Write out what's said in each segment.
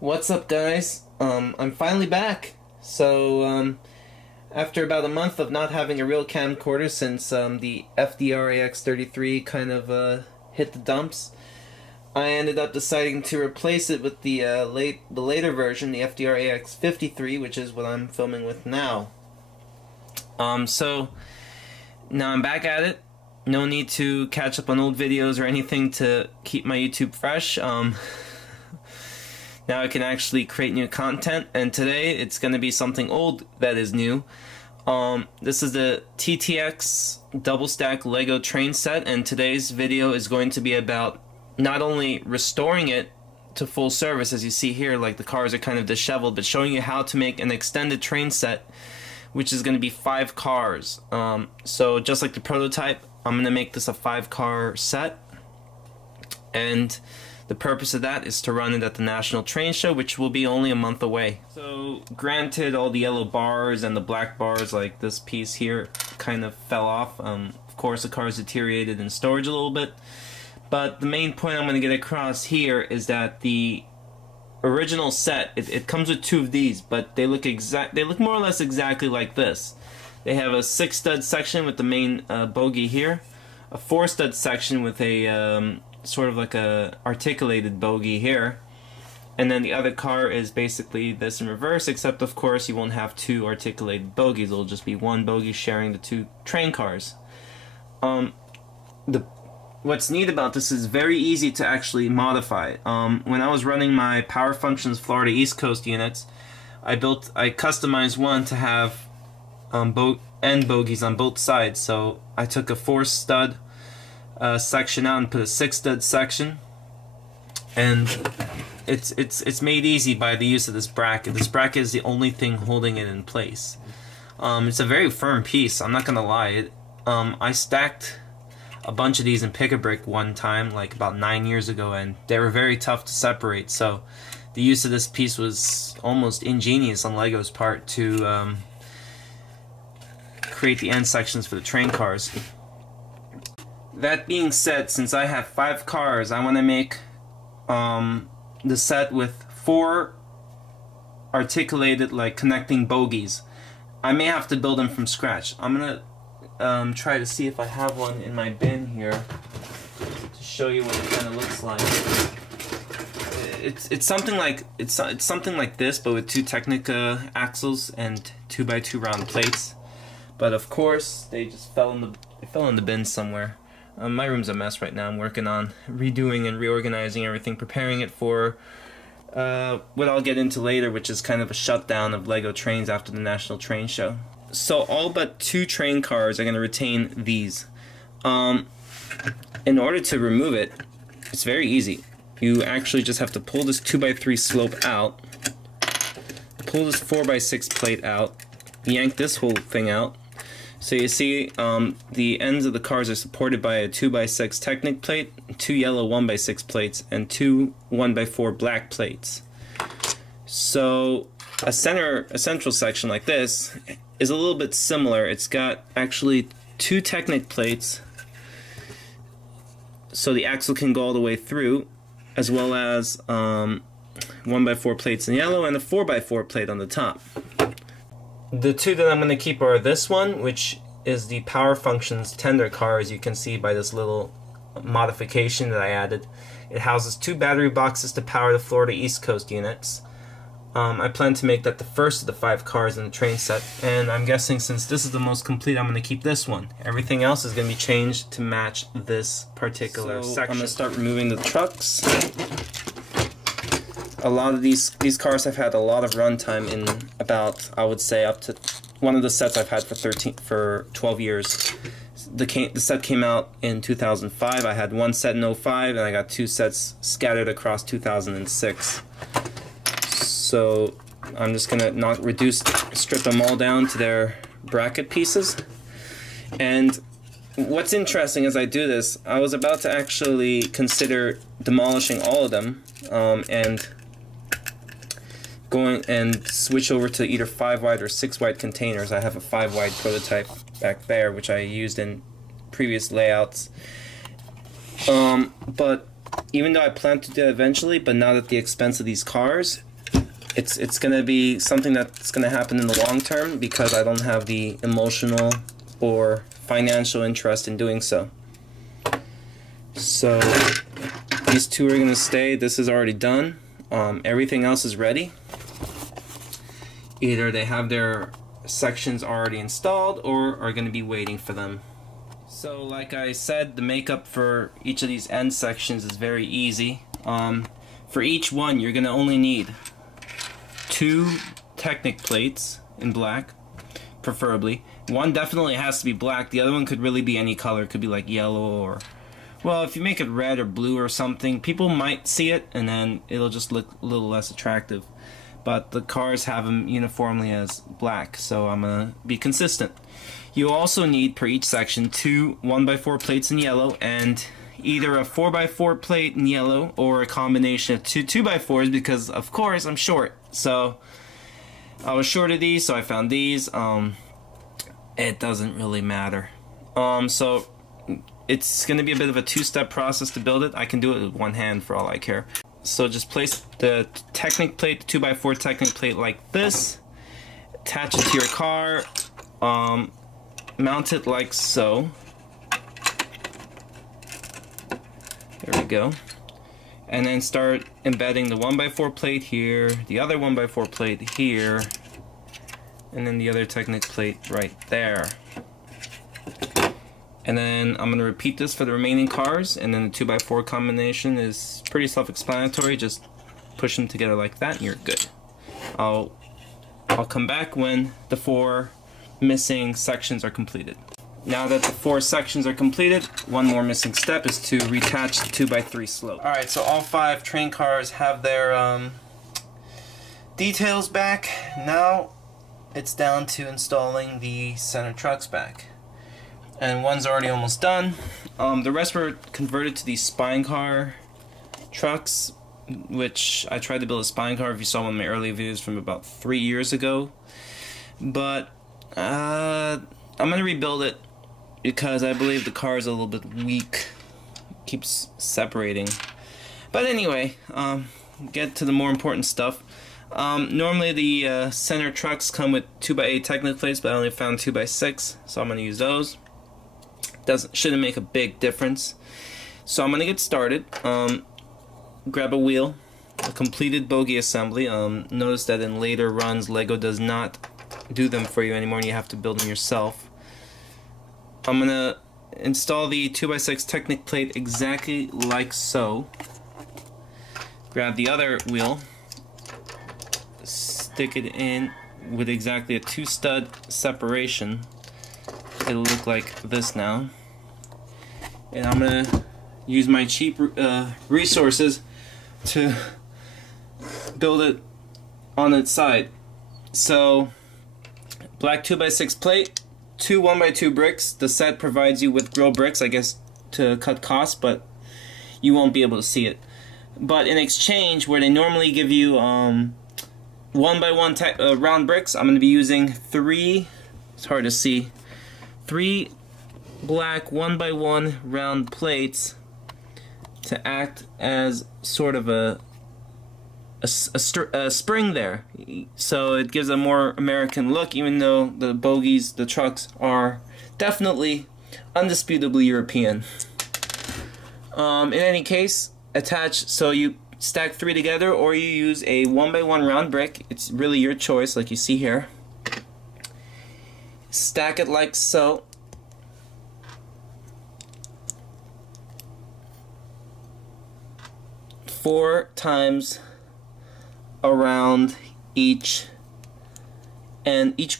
What's up, guys? I'm finally back. So, after about a month of not having a real camcorder since the FDR-AX33 kind of hit the dumps, I ended up deciding to replace it with the later version, the FDR-AX53, which is what I'm filming with now. So now I'm back at it. No need to catch up on old videos or anything to keep my YouTube fresh. Now I can actually create new content, and today it's going to be something old that is new. This is the TTX Double Stack Lego train set, and today's video is going to be about not only restoring it to full service, as you see here, like the cars are kind of disheveled, but showing you how to make an extended train set, which is going to be 5 cars. So just like the prototype, I'm going to make this a 5-car set, and the purpose of that is to run it at the National Train Show, which will be only a month away. So granted, all the yellow bars and the black bars, like this piece here, kind of fell off. Of course, the car's deteriorated in storage a little bit, but the main point I'm going to get across here is that the original set, it comes with 2 of these, but they look more or less exactly like this. They have a 6-stud section with the main bogie here, a 4-stud section with a sort of like a articulated bogie here, and then the other car is basically this in reverse, except of course you won't have 2 articulated bogies. It'll just be 1 bogie sharing the 2 train cars. What's neat about this is very easy to actually modify. When I was running my Power Functions Florida East Coast units, I customized one to have end bogies on both sides. So I took a 4-stud section out and put a 6-stud section, and it's made easy by the use of this bracket. This bracket is the only thing holding it in place. It's a very firm piece, I'm not gonna lie. I stacked a bunch of these in Pick-a-Brick one time, like about 9 years ago, and they were very tough to separate, so the use of this piece was almost ingenious on Lego's part to create the end sections for the train cars. That being said, since I have 5 cars, I want to make the set with 4 articulated, like, connecting bogies. I may have to build them from scratch. I'm gonna try to see if I have one in my bin here to show you what it kind of looks like. It's something like this, but with 2 Technica axles and 2x2 round plates. But of course, they just fell in the bin somewhere. My room's a mess right now. I'm working on redoing and reorganizing everything, preparing it for what I'll get into later, which is kind of a shutdown of Lego trains after the National Train Show. So all but 2 train cars are going to retain these. In order to remove it, it's very easy. You actually just have to pull this 2x3 slope out, pull this 4x6 plate out, yank this whole thing out. So you see the ends of the cars are supported by a 2x6 Technic plate, 2 yellow 1x6 plates, and 2 1x4 black plates. So a central section like this is a little bit similar. It's got actually 2 Technic plates, so the axle can go all the way through, as well as 1x4 plates in yellow and a 4x4 plate on the top. The 2 that I'm going to keep are this one, which is the Power Functions tender car, as you can see by this little modification that I added. It houses 2 battery boxes to power the Florida East Coast units. I plan to make that the first of the 5 cars in the train set, and I'm guessing since this is the most complete, I'm going to keep this one. Everything else is going to be changed to match this particular section. I'm going to start removing the trucks. A lot of these cars have had a lot of runtime in about, I would say, up to one of the sets I've had for 12 years. The set came out in 2005. I had 1 set in 2005, and I got 2 sets scattered across 2006. So I'm just gonna strip them all down to their bracket pieces. And what's interesting as I do this, I was about to actually consider demolishing all of them and going and switch over to either 5-wide or 6-wide containers. I have a 5-wide prototype back there, which I used in previous layouts. But even though I plan to do it eventually, but not at the expense of these cars, it's gonna be something that's gonna happen in the long term because I don't have the emotional or financial interest in doing so. So these two are gonna stay. This is already done. Everything else is ready. Either they have their sections already installed or are gonna be waiting for them. So like I said, the makeup for each of these end sections is very easy. For each one, you're gonna only need 2 Technic plates in black, preferably. One definitely has to be black. The other one could really be any color. It could be like yellow or, well, if you make it red or blue or something, people might see it and then it'll just look a little less attractive. But the cars have them uniformly as black, so I'm gonna be consistent. You also need, per each section, 2 1x4 plates in yellow and either a 4x4 plate in yellow or a combination of 2 2x4s because, of course, I'm short. So I was short of these, so I found these. It doesn't really matter. So it's going to be a bit of a 2-step process to build it. I can do it with one hand for all I care. So just place the Technic plate, the 2x4 Technic plate like this. Attach it to your car. Mount it like so. There we go. And then start embedding the 1x4 plate here, the other 1x4 plate here, and then the other Technic plate right there. And then I'm going to repeat this for the remaining cars, and then the 2x4 combination is pretty self-explanatory. Just push them together like that and you're good. I'll come back when the 4 missing sections are completed. Now that the 4 sections are completed, one more missing step is to reattach the 2x3 slope. Alright, so all 5 train cars have their details back. Now it's down to installing the center trucks back. And one's already almost done. The rest were converted to these spine car trucks, which I tried to build a spine car if you saw one of my early videos from about 3 years ago. But I'm going to rebuild it because I believe the car is a little bit weak. It keeps separating. But anyway, get to the more important stuff. Normally the center trucks come with 2x8 Technic plates, but I only found 2x6, so I'm going to use those. Shouldn't make a big difference. So I'm going to get started. Grab a wheel, a completed bogie assembly. Notice that in later runs, Lego does not do them for you anymore and you have to build them yourself. I'm going to install the 2x6 Technic plate exactly like so. Grab the other wheel, stick it in with exactly a 2-stud separation. It'll look like this now. And I'm going to use my cheap resources to build it on its side. So, black 2x6 plate, 2 1x2 bricks. The set provides you with grill bricks, I guess, to cut costs, but you won't be able to see it. But in exchange, where they normally give you 1x1 round bricks, I'm going to be using 3, it's hard to see, 3 black 1x1 round plates to act as sort of a spring there, so it gives a more American look, even though the bogies, the trucks, are definitely undisputably European. In any case, attach, so you stack 3 together or you use a 1x1 round brick. It's really your choice, like you see here. Stack it like so. Four times around each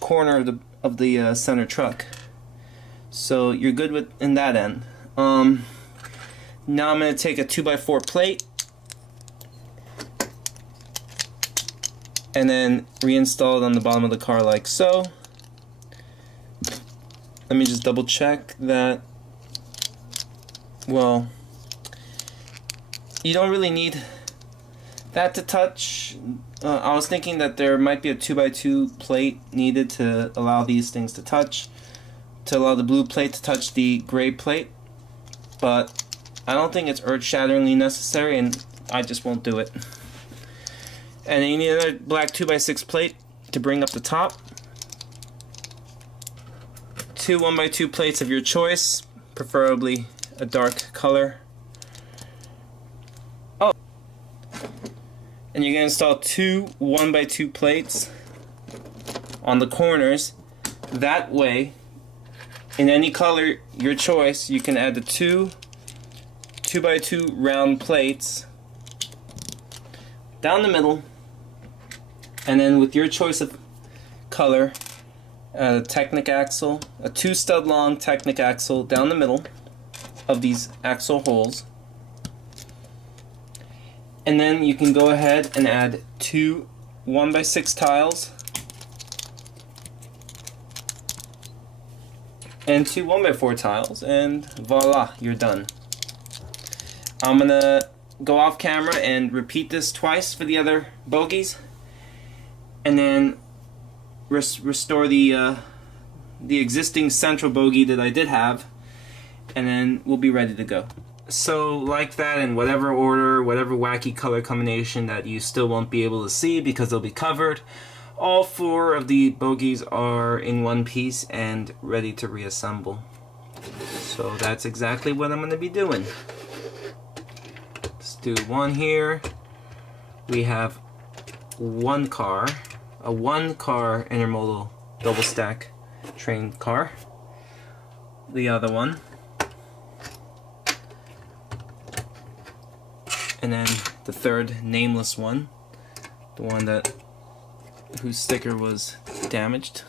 corner of the center truck. So you're good with in that end. Now I'm going to take a 2x4 plate and then reinstall it on the bottom of the car like so. Let me just double check that. Well, you don't really need that to touch. I was thinking that there might be a 2x2 plate needed to allow these things to touch, to allow the blue plate to touch the gray plate, but I don't think it's earth-shatteringly necessary, and I just won't do it. And then you need another black 2x6 plate to bring up the top. 2 1x2 plates of your choice, preferably a dark color. Oh, and you're going to install 2 1x2 plates on the corners. That way, in any color your choice, you can add the 2 2x2 round plates down the middle, and then with your choice of color, a Technic axle, a 2 stud long Technic axle down the middle of these axle holes. And then you can go ahead and add 2 1x6 tiles and 2 1x4 tiles, and voila, you're done. I'm gonna go off camera and repeat this twice for the other bogies, and then restore the existing central bogie that I did have, and then we'll be ready to go. So like that, in whatever order, whatever wacky color combination that you still won't be able to see because they'll be covered, all 4 of the bogies are in one piece and ready to reassemble. So that's exactly what I'm going to be doing. Let's do one here. We have one car, a 1-car intermodal double stack train car. The other one. And then the third nameless one, the one whose sticker was damaged.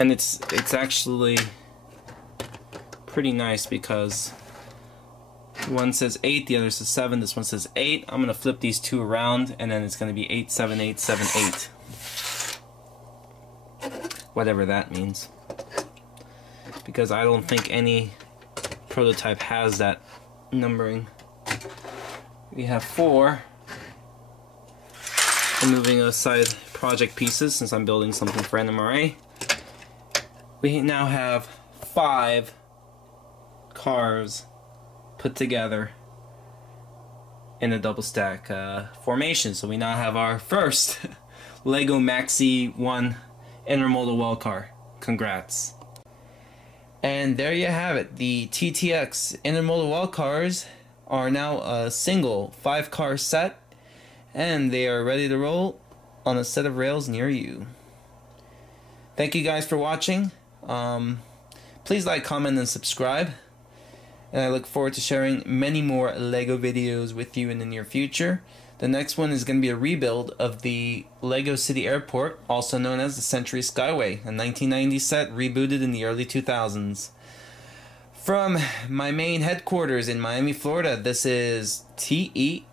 And it's actually pretty nice because one says 8, the other says 7, this one says 8. I'm gonna flip these 2 around, and then it's gonna be 8 7 8 7 8. Whatever that means. Because I don't think any prototype has that numbering. We have 4. I'm moving aside project pieces since I'm building something for NMRA. We now have 5 cars put together in a double stack formation. So we now have our first Lego Maxi-1 intermodal well car. Congrats. And there you have it. The TTX intermodal well cars are now a single 5-car set, and they are ready to roll on a set of rails near you. Thank you guys for watching. Please like, comment, and subscribe. And I look forward to sharing many more LEGO videos with you in the near future. The next one is going to be a rebuild of the LEGO City Airport, also known as the Century Skyway, a 1990 set rebooted in the early 2000s. From my main headquarters in Miami, Florida, this is TTX